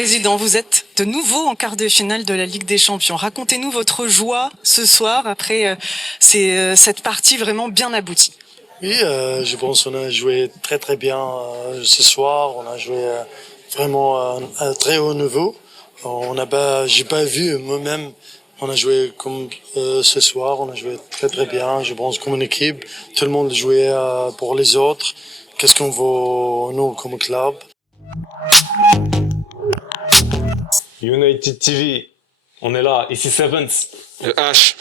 Président, vous êtes de nouveau en quart de finale de la Ligue des Champions. Racontez-nous votre joie ce soir après cette partie vraiment bien aboutie. Oui, je pense qu'on a joué très très bien ce soir. On a joué vraiment à un très haut niveau. J'ai pas vu moi-même. On a joué comme ce soir. On a joué très très bien. Je pense comme une équipe. Tout le monde jouait pour les autres. Qu'est-ce qu'on vaut nous comme club? United TV, on est là, ici Sevens, Le H.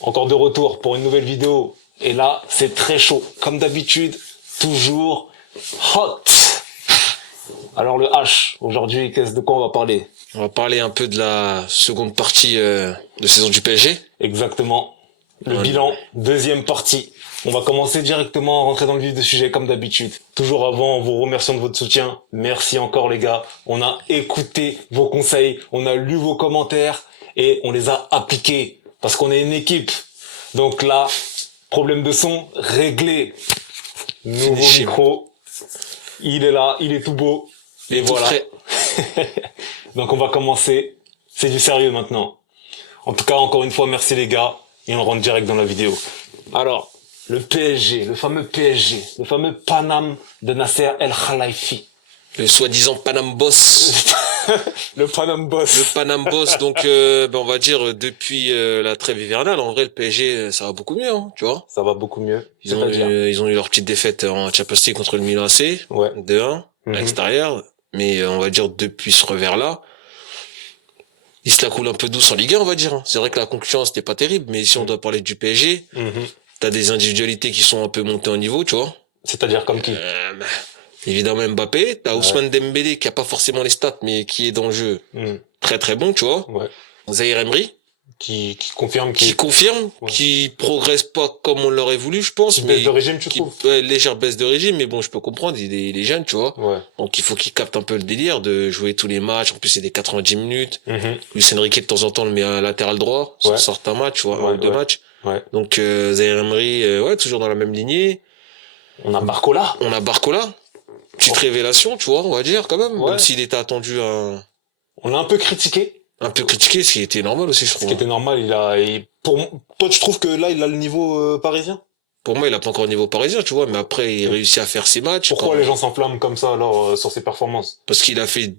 encore de retour pour une nouvelle vidéo. Et là, c'est très chaud. Comme d'habitude, toujours hot. Alors le H, aujourd'hui, de quoi on va parler? On va parler un peu de la seconde partie de saison du PSG. Exactement. Le Ouais. bilan, deuxième partie. On va commencer directement à rentrer dans le vif du sujet comme d'habitude. Toujours avant, vous remercions de votre soutien. Merci encore les gars. On a écouté vos conseils, on a lu vos commentaires et on les a appliqués parce qu'on est une équipe. Donc là, problème de son réglé. Nouveau Finishing. micro. Il est là, il est tout beau. Il est tout voilà. frais. Donc on va commencer. C'est du sérieux maintenant. En tout cas, encore une fois, merci les gars. Et on rentre direct dans la vidéo. Alors, le PSG, le fameux PSG, le fameux Paname de Nasser El Khelaïfi. Le soi-disant Panam Boss. Le Paname Boss. Le Panam Boss. Donc, on va dire depuis la trêve hivernale, en vrai, le PSG, ça va beaucoup mieux, hein, tu vois. Ça va beaucoup mieux. Ils ont, C'est-à-dire ils ont eu leur petite défaite en Champions League contre le Milan AC. Ouais. 2-1 à Mhm. l'extérieur. Mais on va dire depuis ce revers-là, il se la coule un peu douce en Ligue 1, on va dire. C'est vrai que la concurrence n'est pas terrible, mais si on doit parler du PSG, Mhm. t'as des individualités qui sont un peu montées au niveau, tu vois. C'est-à-dire comme qui? Bah, évidemment Mbappé, t'as Ousmane Dembélé qui a pas forcément les stats, mais qui est dans le jeu Mhm. très très bon, tu vois. Ouais. Zaïre Emery, Qui confirme qui confirme, Ouais. qui progresse pas comme on l'aurait voulu, je pense, Qui mais baisse de régime, tu qui, trouves? ouais, légère baisse de régime, mais bon, je peux comprendre, il est jeune, tu vois. Ouais. Donc il faut qu'il capte un peu le délire de jouer tous les matchs. En plus, c'est des 90 minutes. Mhm. Luis Enrique, de temps en temps, le met à latéral droit sur Ouais. certains matchs, tu vois, Ouais, un ou deux ouais. matchs. Ouais. Donc Zaïre Emery, ouais, toujours dans la même lignée. On a Barcola. On a Barcola, petite Oh. révélation, tu vois, on va dire quand même, Ouais. même s'il était attendu On l'a un peu critiqué. un peu critiqué, ce qui était normal aussi, je Ce trouve. qui était normal, toi, tu trouves que là, il a le niveau parisien? Pour moi, il a pas encore le niveau parisien, tu vois, mais après, il réussit à faire ses matchs. Pourquoi Quand- les gens s'enflamment comme ça alors sur ses performances? Parce qu'il a fait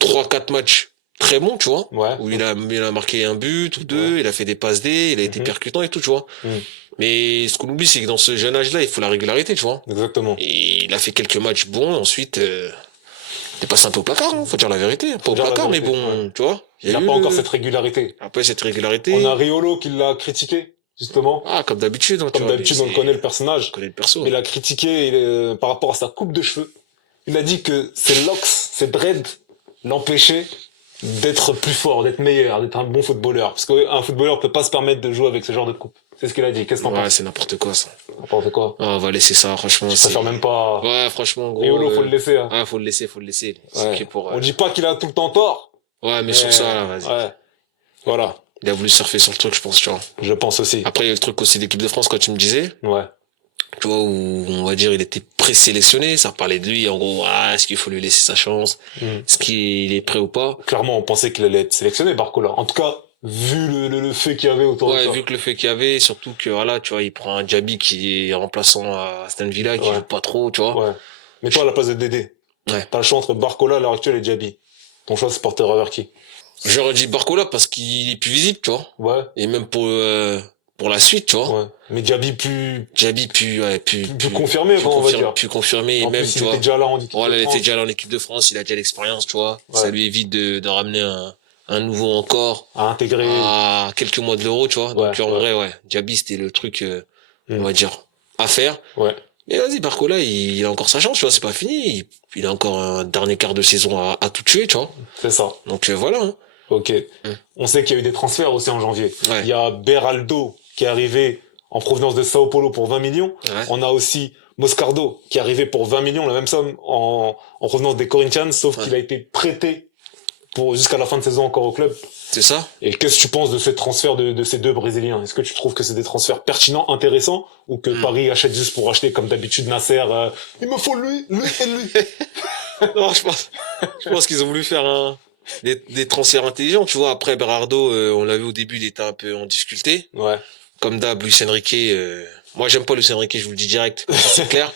3-4 matchs très bons, tu vois, Ouais. où il a marqué un but ou deux, Ouais. il a fait des passes D, il a été Mhm. percutant et tout, tu vois. Mhm. Mais ce qu'on oublie, c'est que dans ce jeune âge-là, il faut la régularité, tu vois. Exactement. Et il a fait quelques matchs bons, ensuite, il est passé un peu au placard, hein, faut dire la vérité. Pas au dire la placard, mais vérité, bon, tu vois. Il y n'a eu pas encore le- cette régularité. Après cette régularité. On a Riolo qui l'a critiqué, justement. Ah, comme d'habitude, hein, tu Comme vois, d'habitude, mais on le connaît le personnage. on connaît le perso. Il a critiqué par rapport à sa coupe de cheveux. Il a dit que ses locks, ses dreads l'empêchaient d'être plus fort, d'être meilleur, d'être un bon footballeur. Parce qu'un footballeur peut pas se permettre de jouer avec ce genre de coupe. C'est ce qu'il a dit. Qu'est-ce que t'en Ouais, penses? c'est n'importe quoi, ça. N'importe quoi. Ah, on va laisser ça, franchement. Je c'est- préfère même pas... Ouais, franchement, gros. Riolo, faut le laisser, hein. Ouais, faut le laisser, faut le laisser. C'est Ouais. ok pour. On dit pas qu'il a tout le temps tort. Ouais, mais sur ça, là, vas-y. Ouais. Voilà. Il a voulu surfer sur le truc, je pense, tu vois. Je pense aussi. Après, il y a le truc aussi d'équipe de France, quand tu me disais, Ouais. tu vois, où on va dire, il était présélectionné, ça parlait de lui, en gros, ah, est-ce qu'il faut lui laisser sa chance? Mhm. Est-ce qu'il est prêt ou pas? Clairement, on pensait qu'il allait être sélectionné, Barcola. En tout cas, vu le fait qu'il y avait autour de Ouais, ça. vu que le fait qu'il y avait, surtout que, voilà, tu vois, il prend un Diaby qui est remplaçant à Aston Villa, qui Ouais. joue pas trop, tu vois. Ouais. Mais toi, à la place de Dédé, Ouais. t'as le choix entre Barcola à l'heure actuelle et Diaby. Ton choix, c'est porter vers qui? J'aurais dit Barcola parce qu'il est plus visible, tu vois. Ouais. Et même pour la suite, tu vois. Ouais. Mais Diaby plus Diaby plus confirmé, comment on va dire. plus confirmé, et En même, plus, tu il vois. était déjà là en équipe Voilà, de il France. était déjà là en équipe de France, il a déjà l'expérience, tu vois. Ouais. Ça lui évite de ramener un nouveau encore À intégrer. à quelques mois de l'Euro, tu vois. Donc, Ouais, en ouais. vrai, ouais. Diaby, c'était le truc, on Mm. va dire, à faire. Ouais. Mais vas-y, Barcola, il a encore sa chance, tu vois, c'est pas fini. Il a encore un dernier quart de saison à tout tuer, tu vois. C'est ça. Donc, voilà, hein. Ok. On sait qu'il y a eu des transferts aussi en janvier. Ouais. Il y a Beraldo qui est arrivé en provenance de Sao Paulo pour 20 millions. Ouais. On a aussi Moscardo qui est arrivé pour 20 millions, la même somme en provenance des Corinthians, sauf Ouais. qu'il a été prêté pour jusqu'à la fin de saison encore au club. C'est ça? Et qu'est-ce que tu penses de ces transferts de ces deux Brésiliens? Est-ce que tu trouves que c'est des transferts pertinents, intéressants, ou que Paris achète juste pour acheter comme d'habitude Nasser, il me faut lui et lui? Non, je pense qu'ils ont voulu faire des transferts intelligents, tu vois. Après, Berardo, on l'a vu au début, il était un peu en difficulté. Ouais. Comme d'hab, Luis Enrique, moi j'aime pas Luis Enrique, je vous le dis direct, ça, c'est clair.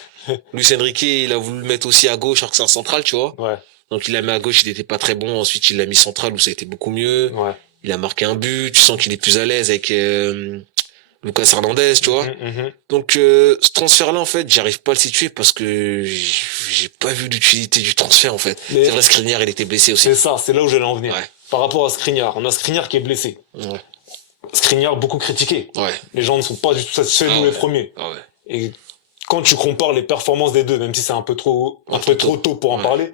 Luis Enrique, il a voulu le mettre aussi à gauche alors que c'est un central, tu vois. Ouais. Donc il l'a mis à gauche, il était pas très bon. Ensuite, il l'a mis central où ça a été beaucoup mieux. Ouais. Il a marqué un but, tu sens qu'il est plus à l'aise avec Lucas Hernandez, tu vois. Donc ce transfert-là, en fait, j'arrive pas à le situer parce que j'ai pas vu l'utilité du transfert, en fait. Mais C'est vrai, Skriniar, il était blessé aussi. c'est ça, c'est là où j'allais en venir. Ouais. Par rapport à Skriniar, on a Skriniar qui est blessé. Ouais. Skriniar beaucoup critiqué. Ouais. Les gens ne sont pas du tout satisfaits, Ah nous ouais. les premiers. Ah ouais. Et quand tu compares les performances des deux, même si c'est un peu trop tôt pour en Ouais. parler,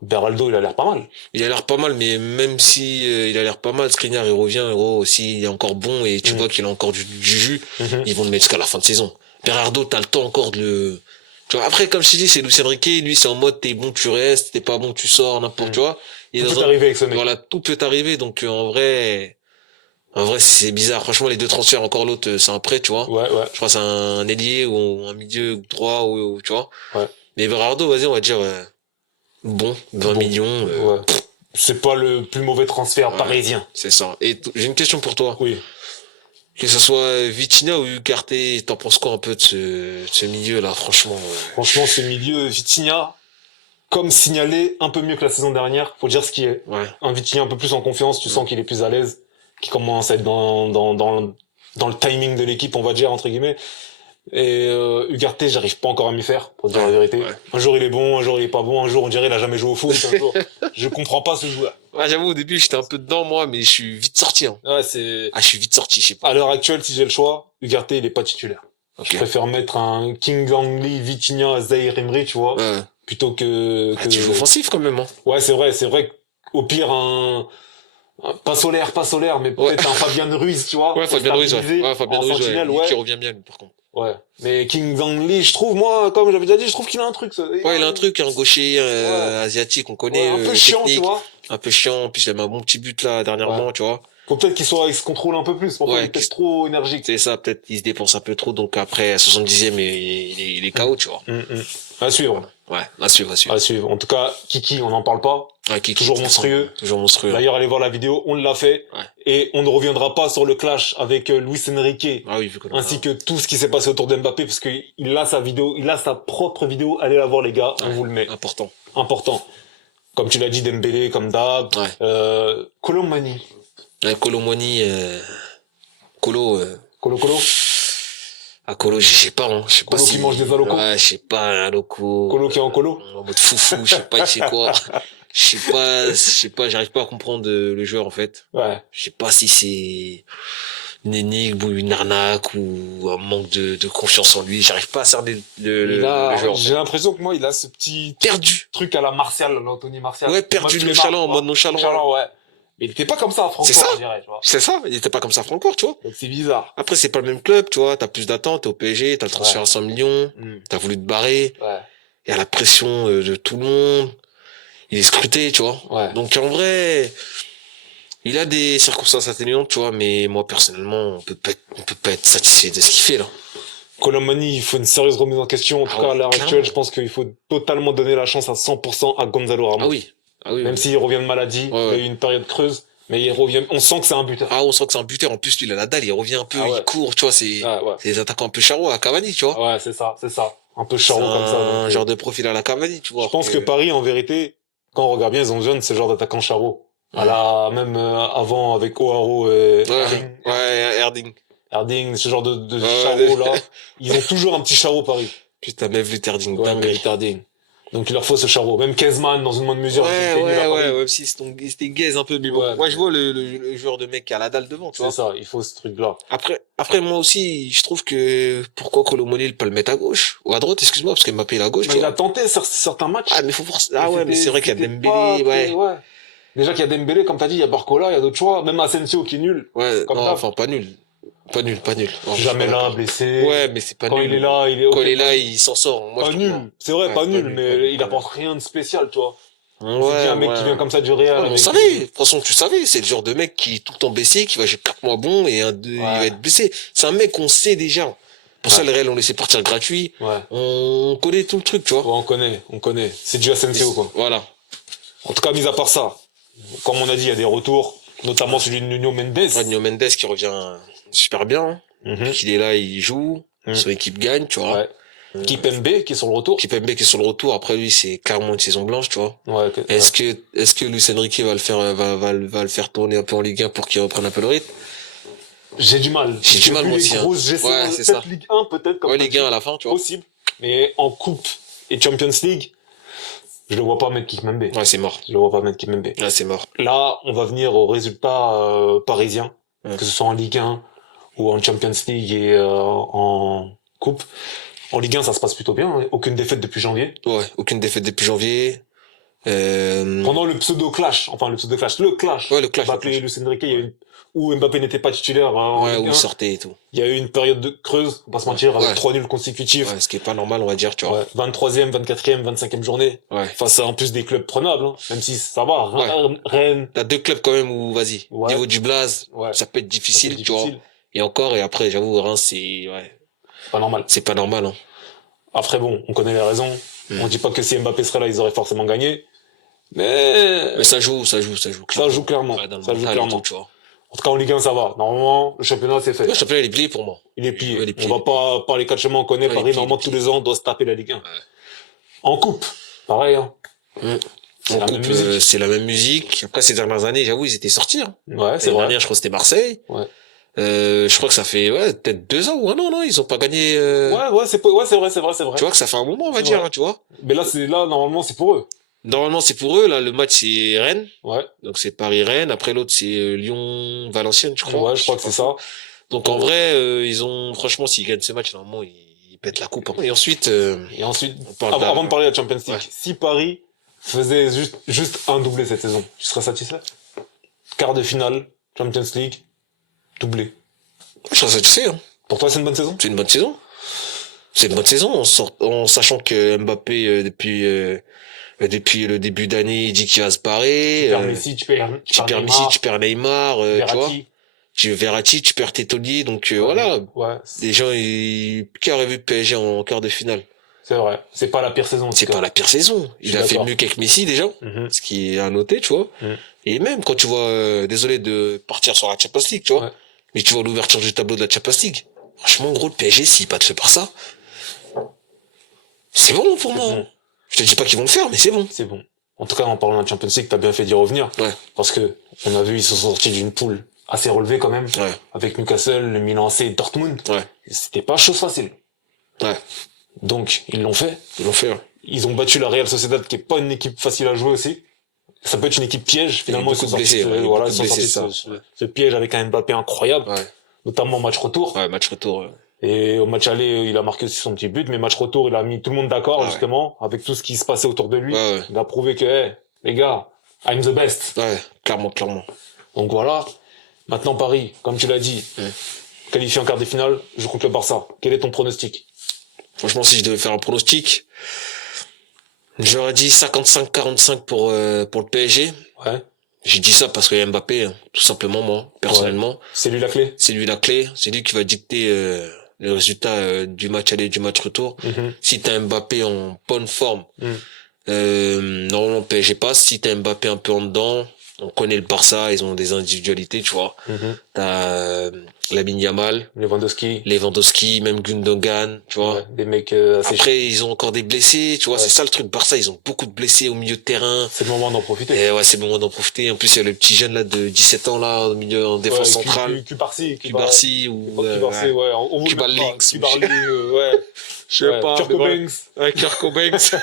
Beraldo, il a l'air pas mal. Il a l'air pas mal, mais même si il a l'air pas mal, Skriniar, il revient, gros, aussi, il est encore bon et tu vois qu'il a encore du jus. Ils vont le mettre jusqu'à la fin de saison. Berardo, t'as le temps encore de le... Tu vois, après, comme je t'ai dit, c'est Luis Enrique, lui, c'est en mode, t'es bon, tu restes, t'es pas bon, tu sors, n'importe, tu vois. Tout peut arriver avec ce mec. Voilà, tout peut arriver, donc en vrai, c'est bizarre. Franchement, les deux transferts, encore l'autre, c'est un prêt, tu vois. Ouais. Je crois que c'est un ailier ou un milieu droit, ou tu vois. Ouais. Mais Berardo, vas-y, on va dire, bon, 20 millions. Ouais. C'est pas le plus mauvais transfert parisien. C'est ça. Et j'ai une question pour toi. Oui. Que ce soit Vitinha ou Ugarte, t'en penses quoi un peu de ce milieu-là, franchement Franchement, ce milieu, Vitinha, comme signalé, un peu mieux que la saison dernière, faut dire ce qui est. Ouais. Un Vitinha un peu plus en confiance, tu sens qu'il est plus à l'aise, qu'il commence à être dans le timing de l'équipe, on va dire, entre guillemets. Et Ugarte, j'arrive pas encore à m'y faire, pour dire la vérité. Ouais. Un jour il est bon, un jour il est pas bon, un jour on dirait il a jamais joué au foot, un jour je comprends pas ce joueur. Ouais, j'avoue, au début, j'étais un peu dedans, moi, mais je suis vite sorti. Hein. Ouais, c'est... Ah, je suis vite sorti, je sais pas. À l'heure actuelle, si j'ai le choix, Ugarte, il est pas titulaire. Ok. Je préfère mettre un King Langly, Vitinha, Zahir Emery, tu vois, Ouais. plutôt que... Ah, tu joues offensif quand même, hein. Ouais, c'est vrai. Au pire, pas solaire, mais peut-être un Fabien Ruiz, tu vois. Ouais, Fabien Ruiz, stabiliser ouais, Fabien en Ruiz, sentinelle, lui ouais. qui revient bien, lui, par contre. Ouais. Mais King Zhangli, je trouve, moi, comme j'avais déjà dit, je trouve qu'il a un truc, ça. Ouais, il a un truc, un gaucher asiatique, on connaît. Ouais, un peu chiant, technique, tu vois. un peu chiant, puis il a mis un bon petit but là dernièrement, tu vois. Faut peut-être qu'il se contrôle un peu plus, pour Ouais, il est peut-être trop énergique. C'est ça, peut-être il se dépense un peu trop, donc après à 70e, il est KO, tu vois. À suivre. Ouais, à suivre, à suivre. À suivre. En tout cas, Kiki, on n'en parle pas. Ouais, Toujours monstrueux. Toujours monstrueux. D'ailleurs, allez voir la vidéo, on l'a fait. Ouais. Et on ne reviendra pas sur le clash avec Luis Enrique. Ah oui, vu que Ainsi que tout ce qui s'est passé autour d'Mbappé, parce qu'il a sa vidéo, il a sa propre vidéo. Allez la voir, les gars. On vous le met. Important. Comme tu l'as dit, Dembélé, comme d'hab. Ouais. Colomani. Ouais, Colomani, Colo. Colo. Ah, Colo, je sais pas, hein. Je sais pas Colo si... qui mange des alocos. Ouais, je sais pas, un loco. Colo qui est en colo. En mode foufou, je sais pas, il fait quoi. Je sais pas, j'arrive pas à comprendre le joueur, en fait. Ouais. Je sais pas si c'est une énigme ou une arnaque ou un manque de confiance en lui. J'arrive pas à cerner le joueur. J'ai l'impression que moi, il a ce petit Perdu. truc à la Martial, l'Anthony Martial. Ouais, perdu nonchalant, en mode nonchalant. Ouais. Mais il était pas comme ça à Francfort, C'est ça. je dirais, tu vois. C'est ça, il était pas comme ça à Francfort, tu vois. Donc c'est bizarre. Après, c'est pas le même club, tu vois. T'as plus d'attentes, t'es au PSG, t'as le transfert à 100 millions, t'as voulu te barrer. Ouais. Il y a la pression de tout le monde. Il est scruté, tu vois. Ouais. Donc, en vrai, il a des circonstances atténuantes, tu vois, mais moi, personnellement, on peut pas être satisfait de ce qu'il fait, là. Colomani, il faut une sérieuse remise en question. En tout cas, à l'heure clairement. actuelle, je pense qu'il faut totalement donner la chance à 100% à Gonzalo Ramos. Ah oui. Même s'il revient de maladie, il a eu une période creuse, mais il revient, on sent que c'est un buteur. Ah, on sent que c'est un buteur. En plus, lui, il a la dalle, il revient un peu, il court, tu vois, c'est des attaquants un peu charros à Cavani, tu vois. Ouais, c'est ça. Un peu charron comme ça. Un genre de profil à la Cavani, tu vois. Je pense que Paris, en vérité, quand on regarde bien, ils ont besoin de ce genre d'attaquant charros. Même avant, avec O'Haro et Erding, ce genre de charros là. Ils ont toujours un petit charros, Paris. Putain, même vu Erding. Ouais, Erding. Donc il leur faut ce charros. Même Kezman, dans une moindre mesure. Ouais, si c'était gaze un peu, mais bon. Moi, je vois le joueur de mec qui a la dalle devant, tu vois. C'est ça, il faut ce truc-là. Après, moi aussi, je trouve que, pourquoi Colomoni, il peut le mettre à gauche? Ou à droite, excuse-moi, parce que Mbappé, il est à gauche, tu Il vois. a tenté certains matchs. Ah, mais faut forcer. Ah ouais, mais c'est vrai qu'il y a Dembélé, ouais. Déjà qu'il y a Dembélé, comme t'as dit, il y a Barcola, il y a d'autres choix. Même Asensio qui est nul. Ouais, non, enfin, pas nul. Pas nul. Non, jamais là, blessé. Ouais, mais c'est pas quand nul. Il est là, quand il est là, il s'en sort. Moi, pas nul. C'est vrai, pas nul, mais il apporte rien de spécial, tu vois. Ouais, un mec qui vient comme ça du Real. On savait. De toute façon, tu savais. C'est le genre de mec qui est tout le temps blessé, qui va jouer 4 mois bon et il va être blessé. C'est un mec qu'on sait déjà. Pour ça, le Real, on laissait partir gratuit. Ouais. On connaît tout le truc, tu vois. Ouais, on connaît. C'est du Asensio, quoi. Voilà. En tout cas, mis à part ça, comme on a dit, il y a des retours, notamment celui de Nuno Mendes. Ouais, Nuno Mendes qui revient super bien. Il est là, il joue. Son équipe gagne, tu vois. Ouais. Kipembe qui est sur le retour. Kipembe qui est sur le retour. Après lui, c'est carrément une saison blanche, tu vois. Ouais. Est-ce que Luis Enrique va le faire, va le faire tourner un peu en Ligue 1 pour qu'il reprenne un peu le rythme? J'ai du mal. J'ai du mal, moi aussi, hein. Ouais, c'est ça. Ligue 1 peut-être. Comme ouais, Ligue 1 à la fin, tu vois. Possible. Mais en Coupe et Champions League, je le vois pas mettre Kipembe. Ouais, c'est mort. Je le vois pas mettre Kipembe. Ouais, c'est mort. Là, on va venir aux résultats parisiens, que ce soit en Ligue 1 ou en Champions League et en Coupe. En Ligue 1, ça se passe plutôt bien. Hein. Aucune défaite depuis janvier. Ouais, aucune défaite depuis janvier. Pendant le pseudo-clash. Le clash. Ouais, le clash. Mbappé et Luis Enrique, il y a eu où Mbappé n'était pas titulaire. Hein, ouais, où il il sortait et tout. Il y a eu une période de creuse, on va pas se mentir, avec 3 nuls consécutifs. Ouais, ce qui est pas normal, on va dire, tu vois. Ouais, 23e, 24e, 25e journée. Ouais. Face à, en plus, des clubs prenables, hein. Même si ça va. Rennes. T'as 2 clubs quand même où, vas-y. Ouais. Niveau du blaze, ça peut être difficile, tu vois. Et encore, et après, j'avoue, Reims, c'est, pas normal. C'est pas normal, hein. Après, bon, on connaît les raisons. On dit pas que si Mbappé serait là, ils auraient forcément gagné. Mais ça joue. Ça joue clairement. Ouais, Ça joue clairement. Tout, tu vois. En tout cas, en Ligue 1, ça va. Normalement, le championnat, c'est fait. Le championnat, il est plié pour moi. Il est plié. On va pas, par les 4 chemins, on connaît Paris, normalement, tous les ans, on doit se taper la Ligue 1. Ouais. En coupe, pareil, hein. C'est la même musique. C'est la même musique. Après, ces dernières années, j'avoue, ils étaient sortis, hein. Ouais, c'est vrai. Dernière, je crois que c'était Marseille. Ouais. Je crois que ça fait, peut-être 2 ans ou un an, non, ils ont pas gagné, c'est vrai. Tu vois que ça fait un moment, on va dire, hein, tu vois. Mais là, normalement, c'est pour eux. Normalement, c'est pour eux. Là, le match, c'est Rennes. Ouais. Donc, c'est Paris-Rennes. Après, l'autre, c'est Lyon-Valenciennes, je crois. Ouais, je crois que c'est ça. Donc, en vrai, franchement, s'ils gagnent ce match, normalement, ils pètent la coupe. Hein. Et ensuite, avant de parler de la Champions League, si Paris faisait juste un doublé cette saison, tu serais satisfait? Quart de finale, Champions League, doublé. Je serais satisfait, hein. Pour toi, c'est une bonne saison? C'est une bonne saison. C'est une bonne saison, en sachant que Mbappé, depuis le début d'année, il dit qu'il va se barrer. Tu perds Messi, tu perds Messi, tu perds Neymar, tu vois. Tu Verratti, tu perds Tetoli, donc voilà. Ouais. Les gens, qui auraient vu PSG en quart de finale? C'est vrai. C'est pas la pire saison. C'est pas la pire saison. Il a fait mieux qu'avec Messi déjà, ce qui est à noter, tu vois. Et même quand tu vois, désolé de partir sur la Champions League, tu vois, mais tu vois l'ouverture du tableau de la Champions League. Franchement, gros, le PSG, s'ils battent le Barça, c'est bon pour moi. Je te dis pas qu'ils vont le faire, mais c'est bon. C'est bon. En tout cas, en parlant de la Champions League, t'as bien fait d'y revenir. Ouais. Parce que, on a vu, ils sont sortis d'une poule assez relevée quand même. Ouais. Avec Newcastle, le Milan AC et Dortmund. Ouais. C'était pas chose facile. Ouais. Donc, ils l'ont fait. Ils ont battu la Real Sociedad, qui est pas une équipe facile à jouer aussi. Ça peut être une équipe piège. Finalement, ils sont sortis ce piège avec un Mbappé incroyable. Ouais. Notamment au match retour. Ouais, match retour. Et au match aller, il a marqué aussi son petit but, mais match retour, il a mis tout le monde d'accord, justement, avec tout ce qui se passait autour de lui. Ouais. Il a prouvé que, les gars, I'm the best. Ouais, clairement. Donc voilà. Maintenant, Paris, comme tu l'as dit, qualifié en quart de finale, je compte le Barça. Quel est ton pronostic? Franchement, si je devais faire un pronostic, j'aurais dit 55-45 pour le PSG. Ouais. J'ai dit ça parce qu'il y a Mbappé, hein, tout simplement, moi, personnellement. Ouais. C'est lui la clé? C'est lui la clé. C'est lui qui va dicter le résultat du match aller et du match retour. Si t'as Mbappé en bonne forme, normalement PSG passe. Si t'as Mbappé un peu en dedans, on connaît le Barça, ils ont des individualités, tu vois. T'as Lamine Yamal, Lewandowski, même Gundogan, tu vois. Ouais, des mecs assez Après, ils ont encore des blessés, tu vois. C'est ça le truc. Barça, ils ont beaucoup de blessés au milieu de terrain. C'est le moment d'en profiter. Et ouais, c'est le moment d'en profiter. En plus, il y a le petit jeune là de 17 ans là au milieu en défense centrale. Cubarsi ou Cubarlinks. Ouais. Je sais pas. Kirko Banks.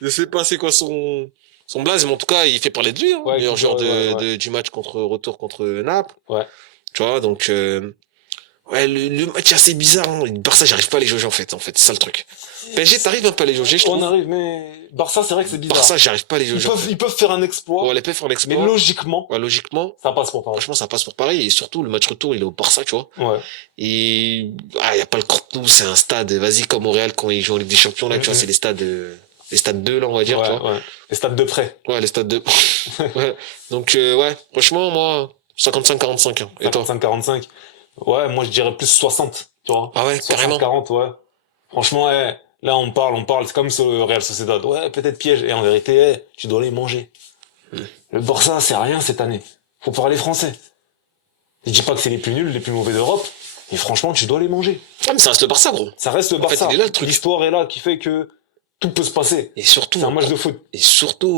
Je sais pas c'est quoi son blaze, mais en tout cas, il fait parler de lui, hein. Meilleur joueur du match retour contre Naples. Ouais. Tu vois, donc, le match est assez bizarre, hein. Barça, j'arrive pas à les jauger, en fait, c'est ça le truc. PSG, t'arrives un peu à les jauger, je trouve. On arrive, mais Barça, c'est vrai que c'est bizarre. Barça, j'arrive pas à les jauger. Ils peuvent faire un exploit. Ouais, ils peuvent faire un exploit. Mais logiquement. Ça passe pour Paris. Franchement, ça passe pour Paris. Et surtout, le match retour, il est au Barça, tu vois. Ouais. Et, y a pas le Camp Nou, c'est un stade, vas-y, comme au Real, quand ils jouent en Ligue des Champions, là, tu vois, c'est les stades 2, là, on va dire, tu vois. Ouais. Les stades de près. Ouais, les stades de ouais. Donc, franchement, moi, 55-45, hein. Et toi? 55-45. Ouais, moi, je dirais plus 60. tu vois. Ah ouais, carrément. 40, ouais. Franchement, là, on parle, c'est comme ce Real Sociedad. Ouais, peut-être piège. Et en vérité, tu dois les manger. Le Barça, c'est rien cette année. Faut parler français. Je dis pas que c'est les plus nuls, les plus mauvais d'Europe. Et franchement, tu dois les manger. Ouais, mais ça reste le Barça, gros. Ça reste le En fait, Barça. il est là, le truc. L'histoire est là, qui fait que tout peut se passer. Et surtout, C'est un match de foot.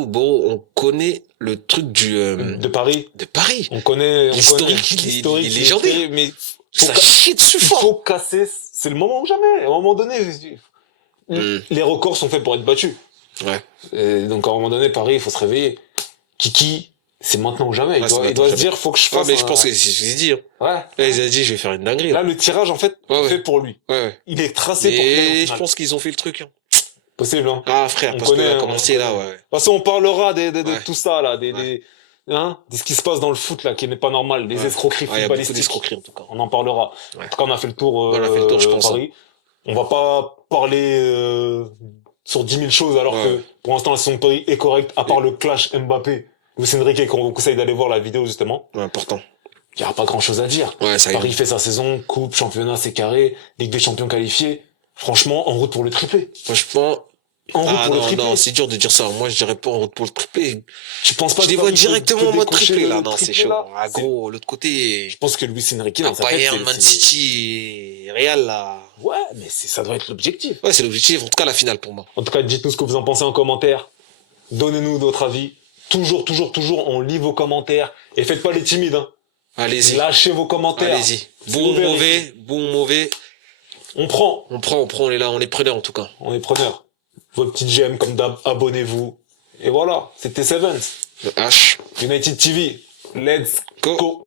bon, on connaît le truc De Paris. de Paris. On connaît L'historique, l'historique, il est légendaire. mais Ça chie dessus il fort. faut casser, c'est le moment ou jamais. À un moment donné, les records sont faits pour être battus. Ouais. Et donc à un moment donné, Paris, il faut se réveiller. Kiki, c'est maintenant ou jamais. Ouais, Il doit se dire, faut que je Ouais, fasse. mais je pense que c'est ce qu'il dit. Hein. Ouais. Là, il a dit, je vais faire une dinguerie. Là, le tirage, en fait, Ouais, est ouais. fait pour lui. Ouais, ouais. Il est tracé pour qu'il aille en Mais je finale. pense qu'ils ont fait le truc. Hein. Possible, hein. Ah, frère, On parce que connaît, a on commencé connaît. là, ouais. De toute façon, on parlera de Ouais. tout ça, là, de ce qui se passe dans le foot, là, qui n'est pas normal, des Ouais. escroqueries Ouais, il y a beaucoup footballistiques. d'escroqueries, en tout cas. On en parlera. Ouais. En tout cas, on a fait le tour, On a fait le tour, je pense, Paris. On va pas parler, sur 10 000 choses, alors Ouais. que, pour l'instant, la saison de Paris est correcte, à part le clash Mbappé. Luis Enrique, qu'on vous conseille d'aller voir la vidéo, justement. Ouais, important. Il y aura pas grand chose à dire. Ouais, ça y Paris est. fait sa saison, coupe, championnat, c'est carré, Ligue des champions qualifiée. Franchement, en route pour le triplé. Franchement. En route Ah pour le non, triplé. non, c'est dur de dire ça. Moi, je dirais pas en route pour le triplé. Tu penses pas Je que les vois Paris peut- directement peut en mode décrocher triplé, le là. Non, c'est triplé, chaud. là Ah, C'est- gros, l'autre côté. Je pense que Luis Enrique, Un dans sa tête, Bayern, Man c'est- City, Real, là. Ouais, mais ça doit être l'objectif. Ouais, c'est l'objectif. En tout cas, la finale pour moi. En tout cas, dites-nous ce que vous en pensez en commentaire. Donnez-nous votre avis. Toujours, on lit vos commentaires. Et faites pas les timides, hein. Allez-y. Lâchez vos commentaires. Allez-y. C'est Bon, ouvert mauvais, ici. bon, mauvais. On prend. On prend, on est là, on est preneur en tout cas. On est preneurs. Vos petites GM comme d'hab, abonnez-vous. Et voilà, c'était Sevens. Le H. United TV. Let's Go. go.